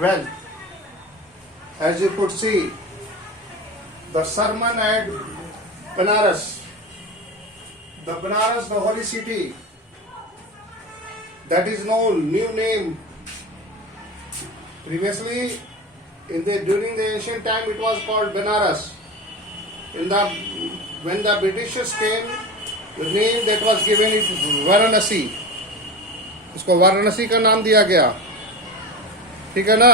Well, as you could see, the sermon at Banaras, the Banaras, the holy city, that is no new name. Previously, during the ancient time, it was called Banaras. When the Britishers came, the name that was given is Varanasi. इसको वाराणसी का नाम दिया गया, ठीक है ना।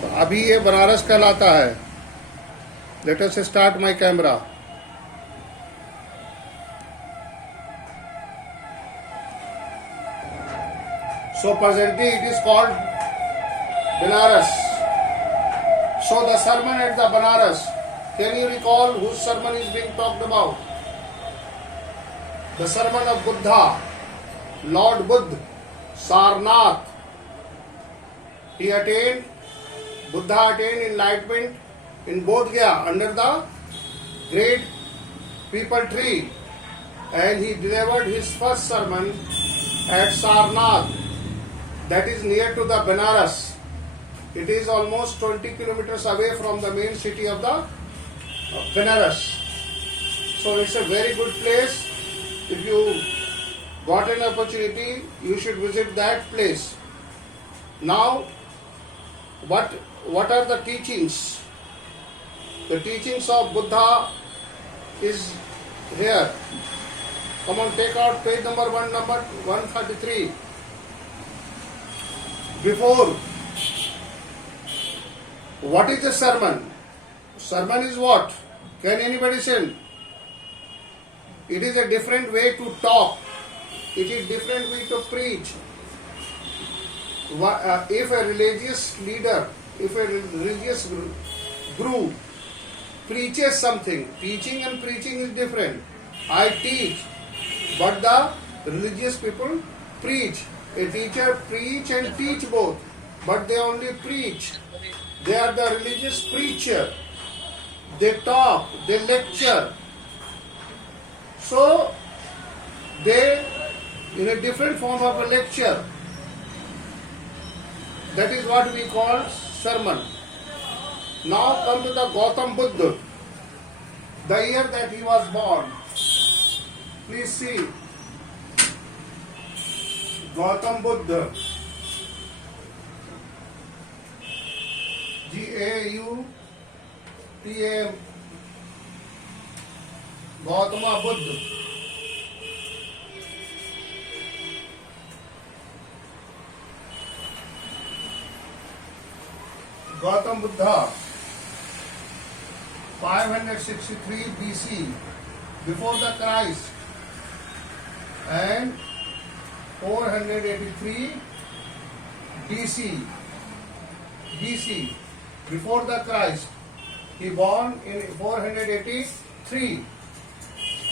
तो अभी ये बनारस कहलाता है। Let us start my camera. So presently it is called Banaras. So the sermon at the Banaras, can you recall whose sermon is being talked about? The sermon of Buddha, Lord Buddha, Sarnath. Buddha attained enlightenment in Bodh Gaya under the great peepal tree, and he delivered his first sermon at Sarnath, that is near to the Banaras. It is almost 20 kilometers away from the main city of the Banaras. So it's a very good place. If you got an opportunity, you should visit that place. Now, what are the teachings? The teachings of Buddha is here. Come on, take out page number 133. Before, what is the sermon? Sermon is what? Can anybody say? It is a different way to talk. It is different way to preach. If a religious leader, if a religious guru preaches something, teaching and preaching is different. I teach, but the religious people preach. A teacher preach and teach both, but they only preach. They are the religious preacher. They talk, they lecture. So, they, in a different form of a lecture, that is what we call sermon. Now come to the Gautam Buddha, the year that he was born. Please see. Gautam Buddha, G-A-U-T-A-M, Gautama Buddha. Gautam Buddha, 563 BC, before the Christ, and 483 BC, before the Christ. He born in 483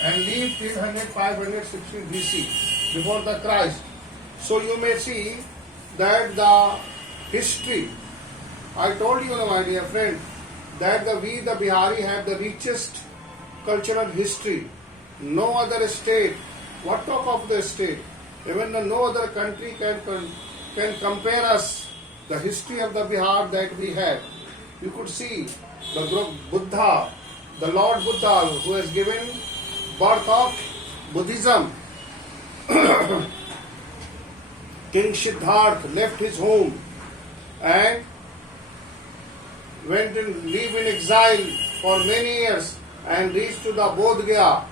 and lived till 560 BC, before the Christ. So you may see that the history, I told you, my dear friend, that we the Bihari have the richest cultural history. No other state, what talk of the state, even no other country can compare us the history of the Bihar that we have. You could see the Buddha, the Lord Buddha, who has given birth of Buddhism. King Siddhartha left his home and went and lived in exile for many years and reached to the Bodh Gaya.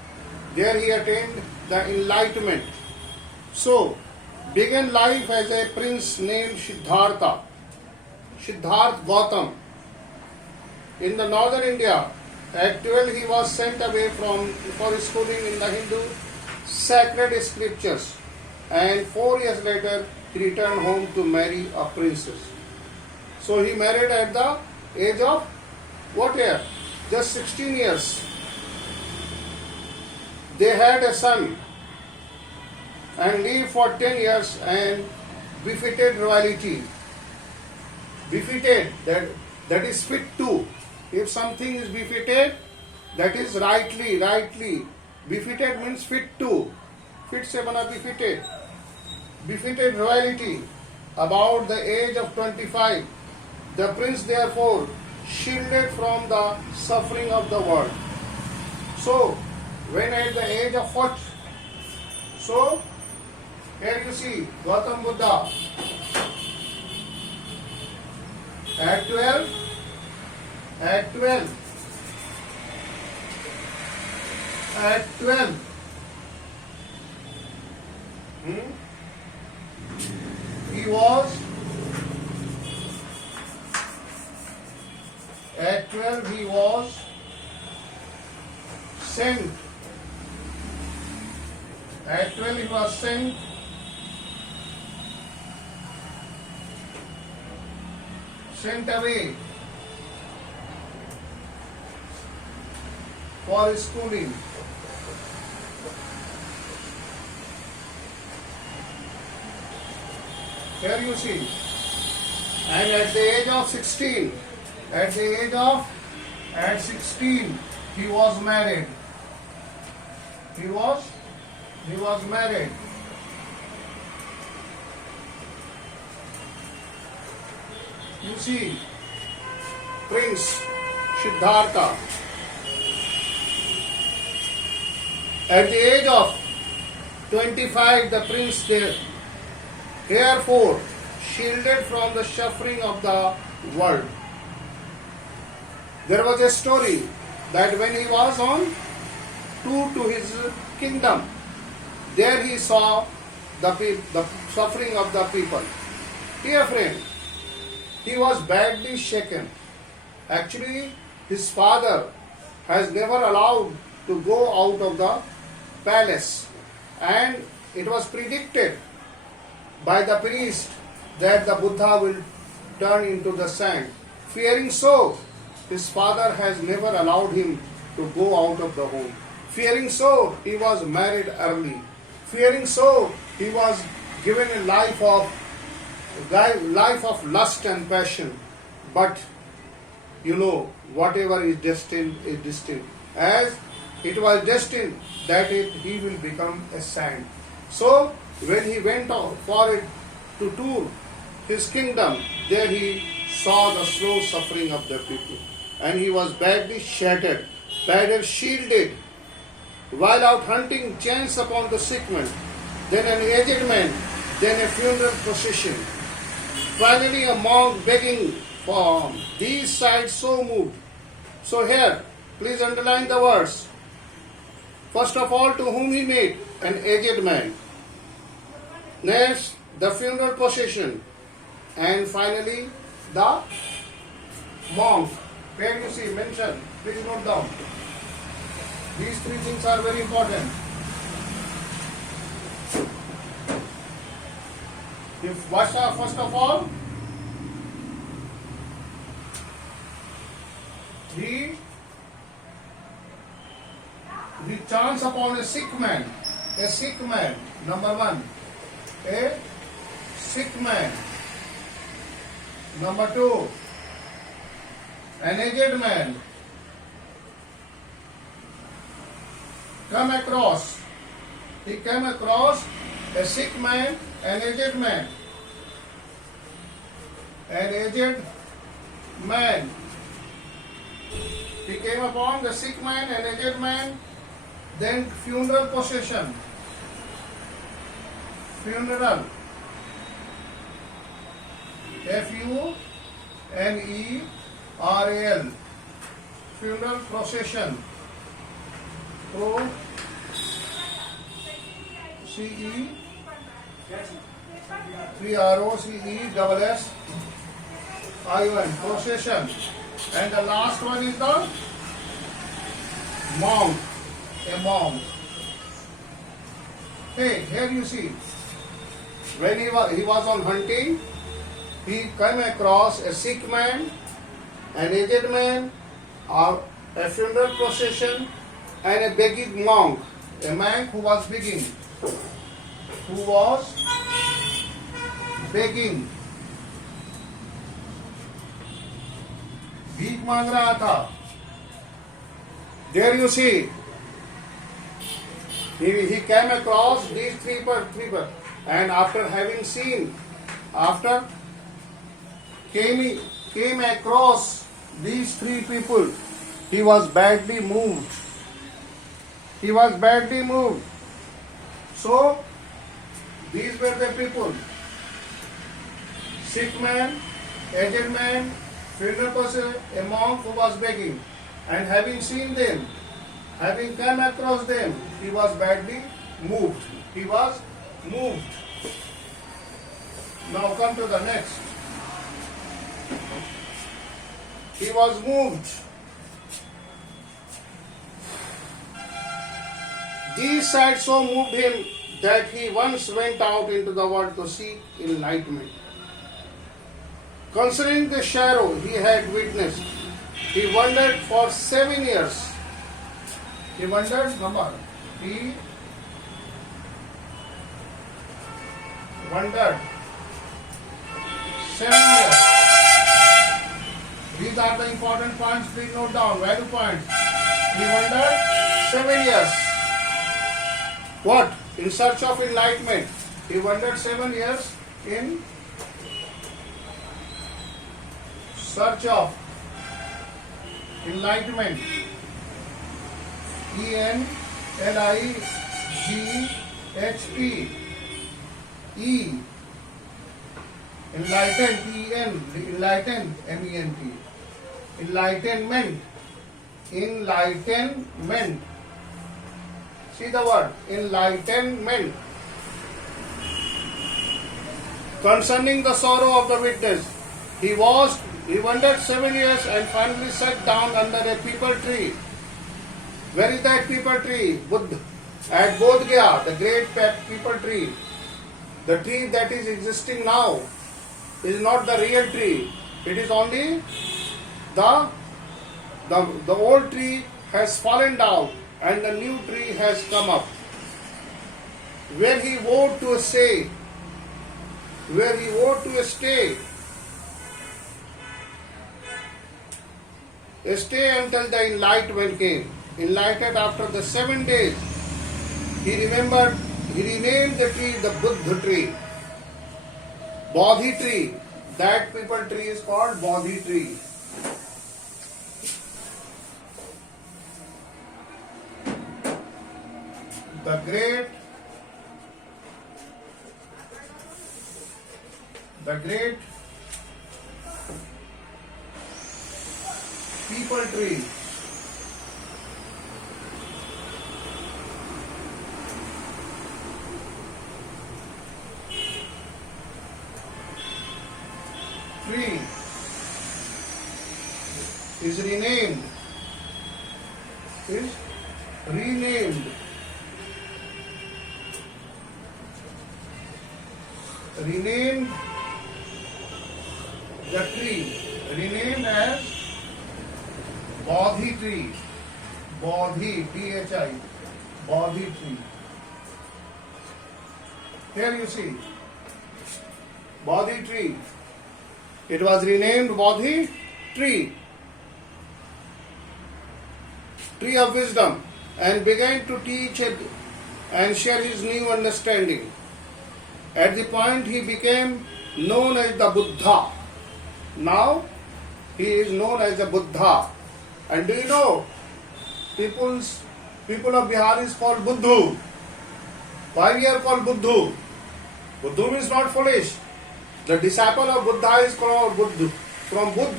There he attained the enlightenment. So, began life as a prince named Siddhartha Gautam. In the northern India, at 12 he was sent away for schooling in the Hindu sacred scriptures, and 4 years later he returned home to marry a princess. So he married at the age of what year? Just 16 years. They had a son and lived for 10 years and befitted royalty. Befitted, that is fit to. If something is befitted, that is rightly. Befitted means fit to. Fit se bana befitted. Befitted royalty. about the age of 25, the prince therefore shielded from the suffering of the world. So, when at the age of 40, so here you see Gautam Buddha at 12, at 12, at 12. He was at 12 he was sent. At 12 he was sent away for schooling. Here you see. And at the age of 16, at 16, he was married. He was married. You see, Prince Siddhartha. At the age of 25, the prince therefore shielded from the suffering of the world. There was a story that when he was on tour to his kingdom, there he saw the suffering of the people. Dear friend, he was badly shaken. Actually, his father has never allowed to go out of the palace, and it was predicted by the priest that the Buddha will turn into the sand. Fearing so, his father has never allowed him to go out of the home. Fearing so, he was married early. Fearing so, he was given a life of lust and passion. But you know, whatever is destined is destined. As it was destined that he will become a sand. So when he went out for it to tour his kingdom, there he saw the slow suffering of the people, and he was badly shattered, badly shielded. While out hunting, chance upon the sick man, then an aged man, then a funeral procession. Finally, a monk begging for alms. These sights so moved. So here, please underline the words. First of all, to whom he met, an aged man. Next, the funeral procession. And finally, the monk. Where you see mentioned, please note down. These three things are very important. First of all, he chance upon a sick man. A sick man, number one. A sick man. Number two, an aged man. He came across a sick man, an aged man. An aged man. He came upon the sick man, an aged man, then funeral procession. Funeral. Funeral. Funeral procession. Procession. Procession. And the last one is the monk. A monk. Hey, here you see. When he was on hunting, he came across a sick man, an aged man, a funeral procession, and a begging monk. A man who was begging. भीख मांग रहा था. There you see, he came across these three people, and after having seen After came across these three people, he was badly moved. He was badly moved. So, these were the people. Sick man, aged man, funeral person, a monk who was begging. And having seen them, having come across them, he was badly moved. He was moved. Now come to the next. He was moved. These sights so moved him that he once went out into the world to seek enlightenment. Concerning the shadow he had witnessed, he wandered for 7 years. He wandered, number. He wandered 7 years. These are the important points. Please note down. Value points. He wandered 7 years. What? In search of enlightenment. He wandered 7 years in search of enlightenment. E-N-L-I-G-H-T. E. Enlightened. E-N. Enlightened. M-E-N-T. Enlightenment. Enlightenment. See the word. Enlightenment. Concerning the sorrow of the witness, he wandered 7 years and finally sat down under a peepal tree. Where is that peepal tree? Buddha. At Bodh Gaya, the great peepal tree. The tree that is existing now is not the real tree. It is only the old tree has fallen down and the new tree has come up. Where he vowed to stay. Where he vowed to stay. Stay until the enlightenment came. Enlightened after the 7 days. He renamed the tree the Buddha tree. Bodhi tree. That peepal tree is called Bodhi tree. The great peepal tree. Tree is renamed. Renamed the tree. Renamed as Bodhi tree. Bodhi, P-H-I. Bodhi tree. Here you see. Bodhi tree. It was renamed Bodhi tree. Tree of wisdom. And began to teach it and share his new understanding. At the point he became known as the Buddha. Now he is known as the Buddha. And do you know, people of Bihar is called Buddhu. Why we are called Buddhu? Buddhu means not foolish. The disciple of Buddha is called Buddhu. From Buddh,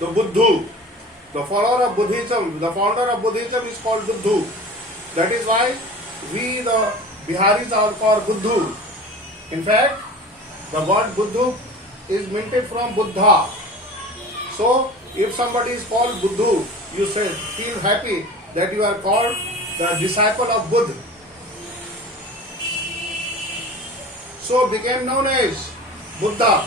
the Buddhu. The follower of Buddhism, the founder of Buddhism is called Buddhu. That is why we the Biharis are called Buddhu. In fact, the word Buddhu is minted from Buddha. So, if somebody is called Buddhu, you say, feel happy that you are called the disciple of Buddha. So became known as Buddha.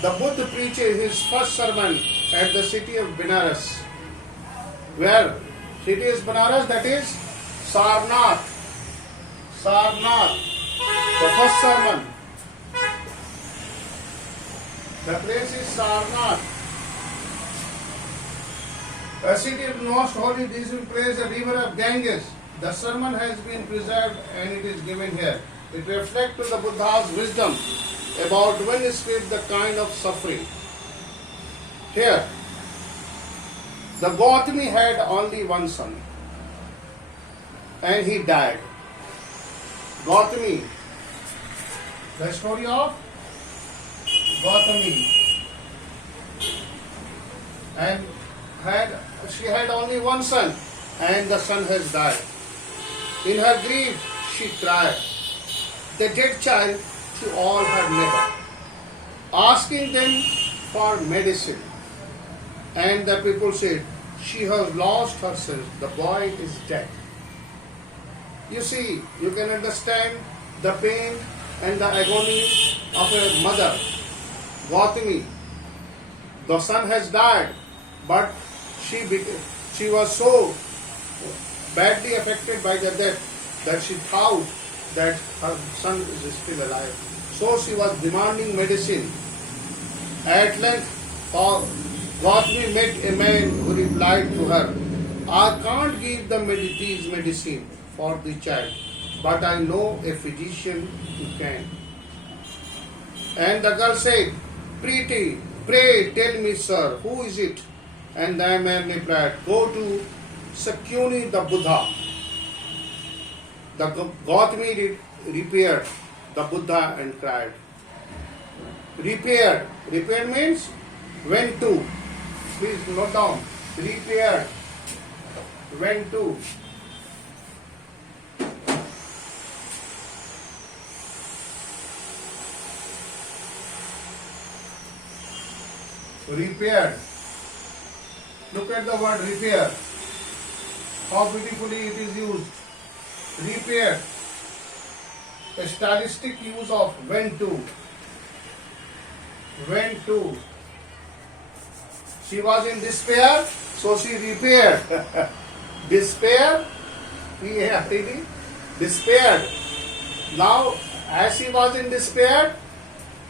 The Buddha preached his first sermon at the city of Benares. Where? City is Benares, that is Sarnath. Sarnath. The first sermon. The place is Sarnath. A city of most holy decent place, a river of Ganges. The sermon has been preserved and it is given here. It reflects to the Buddha's wisdom, about manuscript the kind of suffering. Here, the Gautami had only one son and he died. Gautami, the story of Gautami, and she had only one son and the son has died. In her grief, she cried. The dead child to all her neighbors, asking them for medicine. And the people said, she has lost herself, the boy is dead. You see, you can understand the pain and the agony of a mother. Gautami, the son has died, but she was so badly affected by the death that she thought that her son is still alive. So she was demanding medicine. At length, Gautami met a man who replied to her, I can't give these medicine for the child, but I know a physician who can. And the girl said, pray tell me, sir, who is it? And the man replied, go to Sakyuni the Buddha. The Gautami repaired the Buddha and cried. Repaired means went to. Please note down. Repaired, went to. Repaired. Look at the word repair. How beautifully it is used. Repaired. A stylistic use of went to. Went to. She was in despair, so she repaired. Despair, despaired. Now, as she was in despair,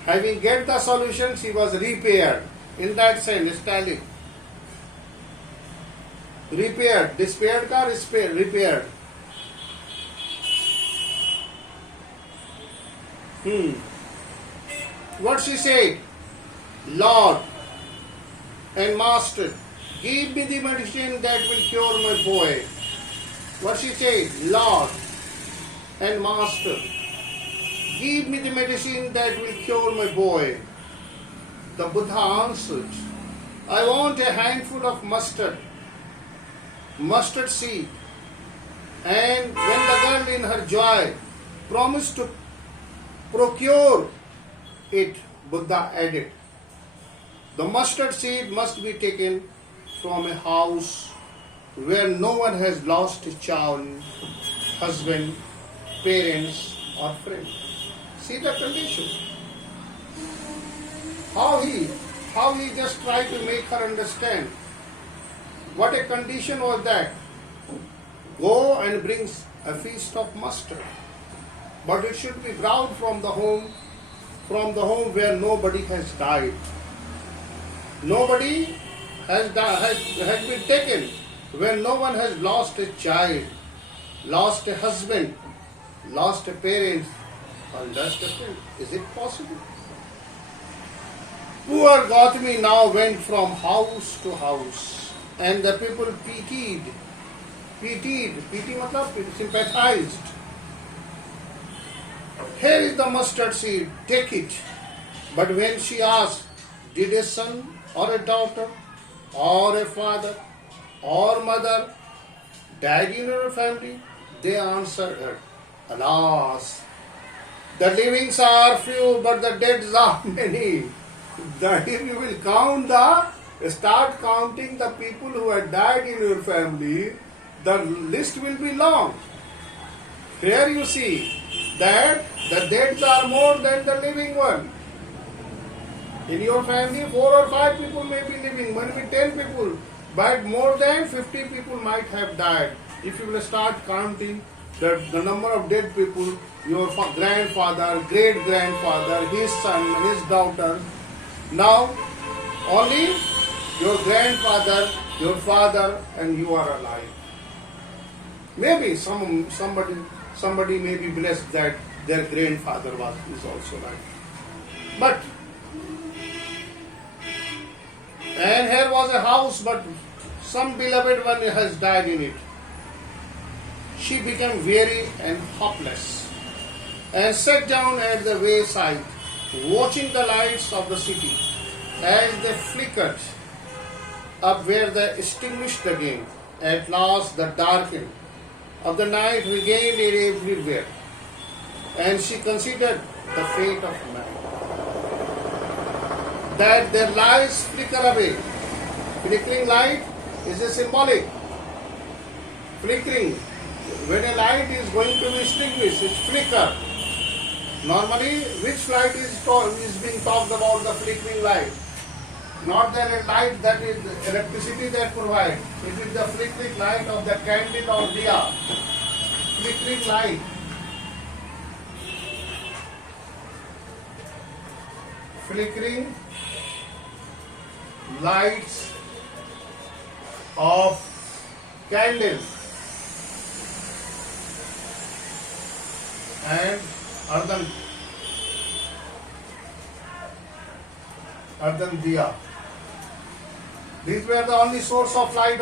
having get the solution, she was repaired. In that sense, stylic. Repaired, despaired ka repaired. What she said? Lord and Master, give me the medicine that will cure my boy. What she said? Lord and Master, give me the medicine that will cure my boy. The Buddha answered, I want a handful of mustard seed. And when the girl in her joy promised to procure it, Buddha added, the mustard seed must be taken from a house where no one has lost a child, husband, parents or friend. See the condition. How he just tried to make her understand. What a condition was that. Go and bring a feast of mustard. But it should be brought from the home where nobody has died. Nobody has been taken when no one has lost a child, lost a husband, lost a parent, or lost a friend. Is it possible? Poor Gautami now went from house to house, and the people pitied, sympathized. Here is the mustard seed, take it. But when she asked, did a son or a daughter or a father or mother died in her family? They answered her, alas, the livings are few but the deads are many. That if you will start counting the people who had died in your family, the list will be long. Here you see that the deads are more than the living one. In your family, 4 or 5 people may be living, maybe 10 people, but more than 50 people might have died. If you will start counting the number of dead people, your grandfather, great-grandfather, his son, his daughter, now only your grandfather, your father, and you are alive. Maybe somebody may be blessed that their grandfather is also alive. But, and here was a house, but some beloved one has died in it. She became weary and hopeless, and sat down at the wayside, watching the lights of the city as they flickered up where they extinguished again. At last the darkening of the night regained it everywhere, and she considered the fate of man, that their lives flicker away. Flickering light is a symbolic. Flickering, when a light is going to be extinguished, it flicker. Normally, which light is being talked about? The flickering light. Not the light that is electricity that provides. It is the flickering light of the candle or diya. Flickering light. Flickering lights of candles and earthen diya. These were the only source of light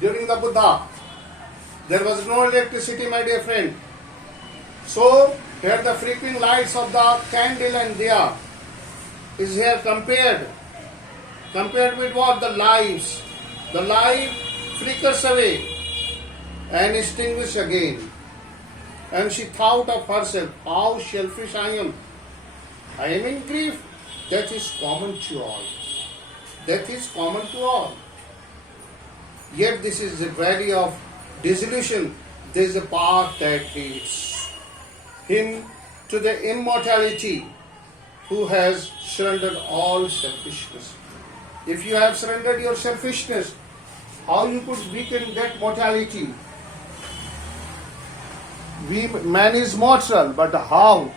during the Buddha. There was no electricity, my dear friend. So, here the flickering lights of the candle and diya is here compared. Compared with what? The lives. The light flickers away and extinguishes again. And she thought of herself, how selfish I am. I am in grief. That is common to all. That is common to all. Yet this is the valley of dissolution. There is a path that leads him to the immortality, who has surrendered all selfishness. If you have surrendered your selfishness, how we can get mortality? Man is mortal, but how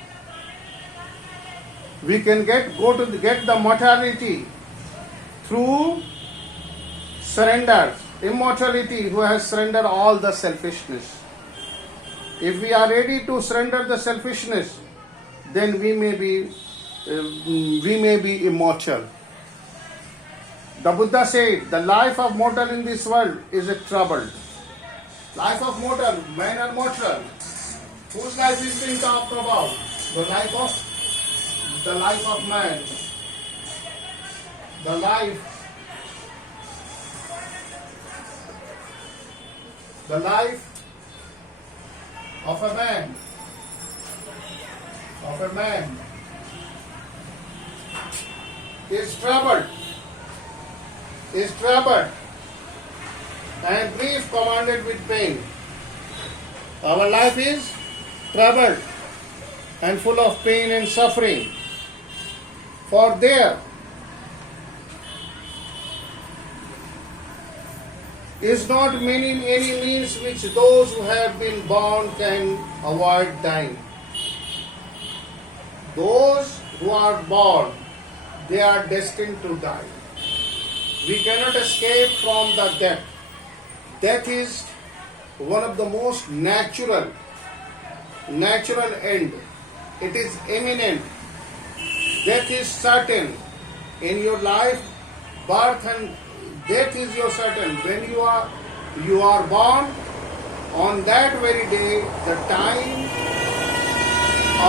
we can get the mortality? Through surrender, immortality, who has surrendered all the selfishness. If we are ready to surrender the selfishness, then we may be immortal. The Buddha said, the life of mortal in this world is a trouble. Life of mortal, men are mortal. Whose life is being talked about? The life of man. The life of a man. Is troubled, and grief commanded with pain. Our life is troubled and full of pain and suffering. For there is not any means which those who have been born can avoid dying. Those who are born, they are destined to die. We cannot escape from the death. Death is one of the most natural end. It is imminent. Death is certain. In your life, birth and death is your certain. When you are born, on that very day, the time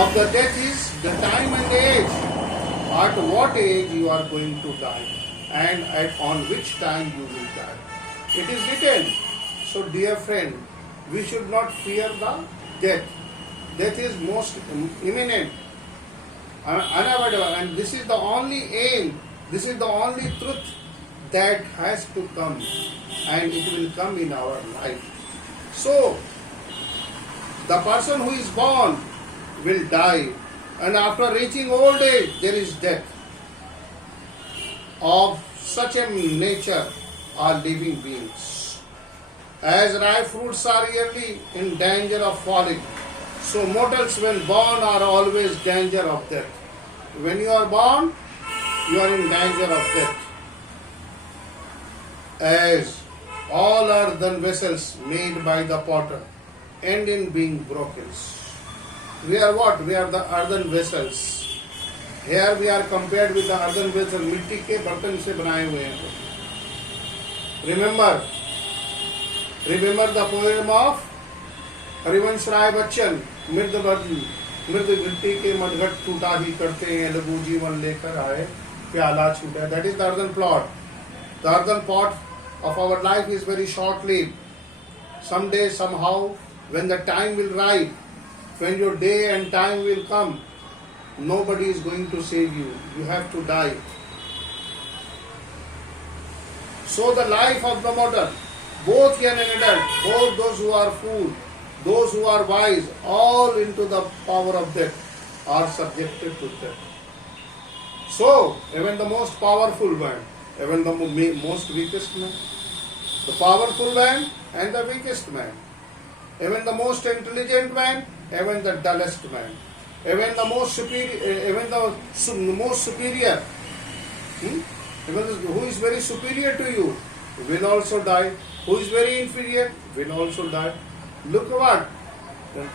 of the death is the time and the age. At what age you are going to die, and on which time you will die. It is written. So, dear friend, we should not fear the death. Death is most imminent, unavoidable, and this is the only aim, this is the only truth that has to come, and it will come in our life. So, the person who is born will die, and after reaching old age, there is death. Of such a nature are living beings. As ripe fruits are yearly in danger of falling, so mortals when born are always danger of death. When you are born, you are in danger of death. As all earthen vessels made by the potter end in being broken. We are what? We are the earthen vessels. Here we are compared with the earthen vessel. मिट्टी के बर्तन से बनाए हुए हैं. Remember the poem of Harivansh Rai Bachchan. मृद मिट्टी के मडघट टूटा ही करते हैं, लघु जीवन लेकर आए प्याला छूटा. That is the earthen plot. The earthen pot of our life is very short-lived. Someday, somehow, when the time will arrive, when your day and time will come, nobody is going to save you. You have to die. So the life of the modern, both young and adult, both those who are fool, those who are wise, all into the power of death, are subjected to death. So, even the most powerful man, even the most weakest man, the powerful man and the weakest man, even the most intelligent man, even the dullest man, even the most superior, even who is very superior to you will also die. Who is very inferior will also die. Look what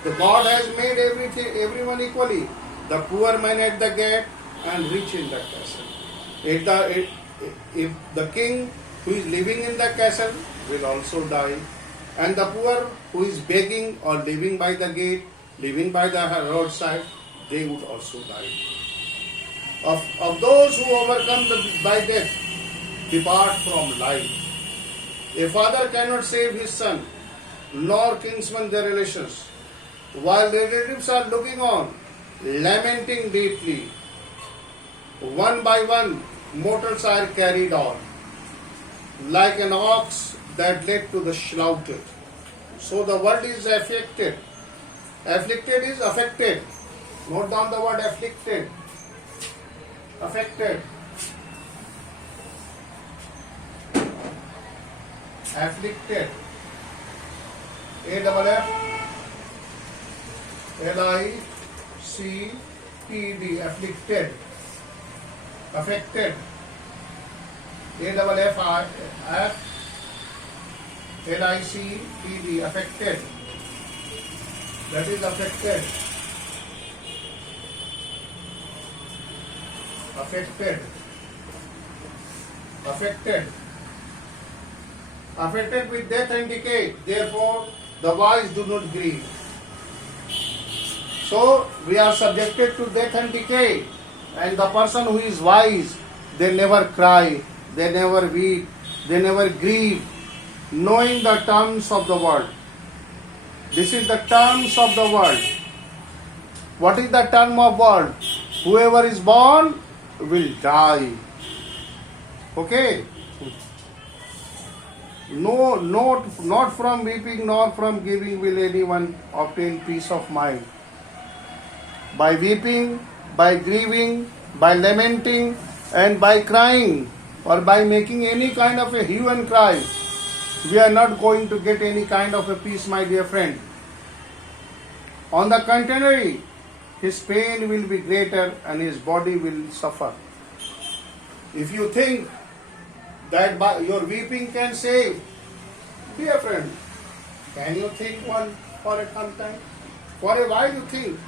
the God has made everyone equally. The poor man at the gate and rich in the castle. If the king who is living in the castle will also die, and the poor who is begging or living by the gate, living by the roadside, they would also die. Of those who overcome by death, depart from life. A father cannot save his son, nor kinsmen their relations. While their relatives are looking on, lamenting deeply, one by one, mortals are carried on, like an ox that led to the slaughter. So the world is affected. Afflicted is affected. Note down the word afflicted. Affected. Afflicted. A-F-F-L-I-C-T-D. Afflicted. Affected. A-F-F-L-I-C-T-D. Affected. That is affected. Affected. Affected. Affected with death and decay. Therefore, the wise do not grieve. So, we are subjected to death and decay. And the person who is wise, they never cry, they never weep, they never grieve, knowing the terms of the world. This is the terms of the world. What is the term of world? Whoever is born will die. Okay? No, not from weeping nor from giving will anyone obtain peace of mind. By weeping, by grieving, by lamenting, and by crying, or by making any kind of a hue and cry, we are not going to get any kind of a peace, my dear friend. On the contrary, his pain will be greater and his body will suffer. If you think that by your weeping can save, dear friend, can you think one for a time? For a while you think.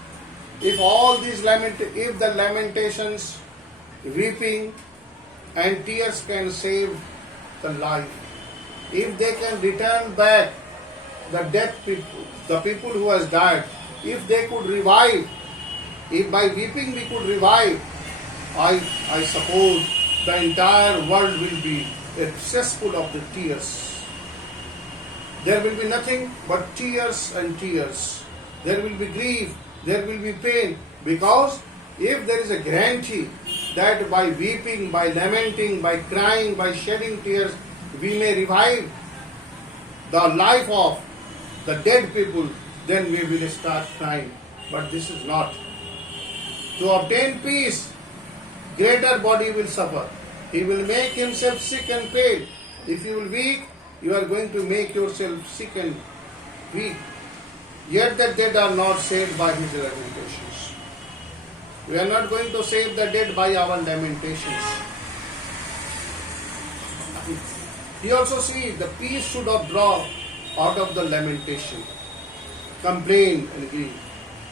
If all these if the lamentations, weeping and tears can save the life, if they can return back the dead people, the people who has died, if they could revive, if by weeping we could revive, I suppose the entire world will be a cesspool of the tears. There will be nothing but tears and tears. There will be grief, there will be pain, because if there is a guarantee that by weeping, by lamenting, by crying, by shedding tears, we may revive the life of the dead people, then we will start crying. But this is not. To obtain peace, greater body will suffer. He will make himself sick and pale. If you will weak, you are going to make yourself sick and weak. Yet the dead are not saved by his lamentations. We are not going to save the dead by our lamentations. He also sees the peace should not draw out of the lamentation, complain and grief.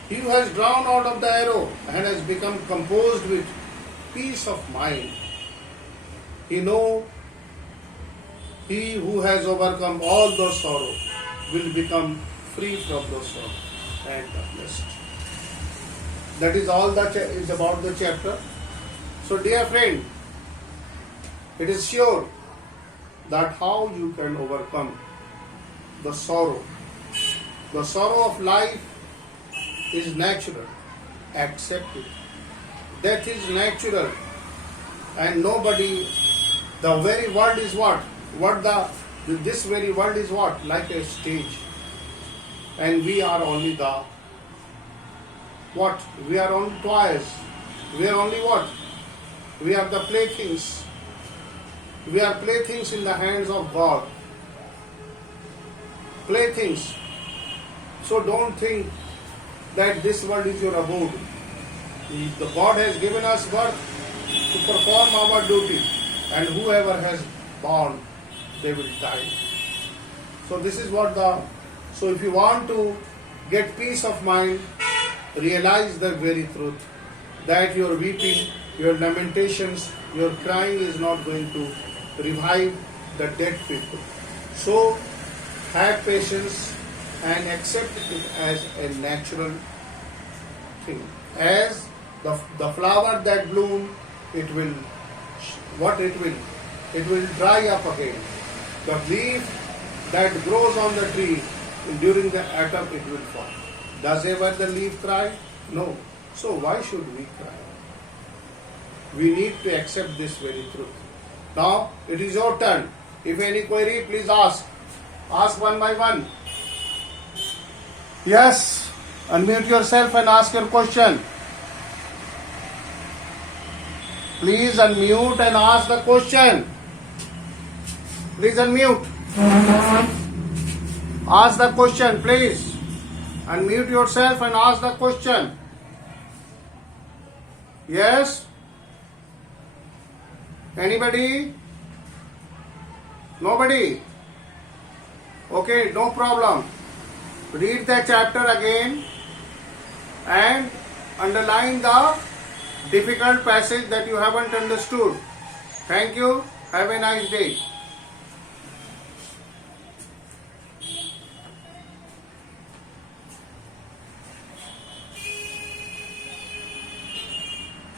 He who has drawn out of the arrow and has become composed with peace of mind. He know he who has overcome all those sorrow will become free from those sorrow and blessed. That is all that is about the chapter. So dear friend, it is sure that how you can overcome the sorrow. The sorrow of life is natural. Accept it. Death is natural. And nobody, the very world is what? This very world is what? Like a stage. And we are only the what? We are only toys. We are only what? We are the playthings. We are playthings in the hands of God. Playthings. So don't think that this world is your abode. The God has given us birth to perform our duty, and whoever has born, they will die. So this is what so if you want to get peace of mind, realize the very truth that your weeping, your lamentations, your crying is not going to revive the dead people. So have patience and accept it as a natural thing. As the flower that bloom, it will dry up again. The leaf that grows on the tree, during the autumn it will fall. Does ever the leaf cry? No. So why should we cry? We need to accept this very truth. Now it is your turn. If any query, please ask. Ask one by one. Yes. Unmute yourself and ask your question. Please unmute and ask the question. Please unmute. Ask the question, please. Unmute yourself and ask the question. Yes? Anybody? Nobody? Okay, no problem. Read the chapter again and underline the difficult passage that you haven't understood. Thank you. Have a nice day.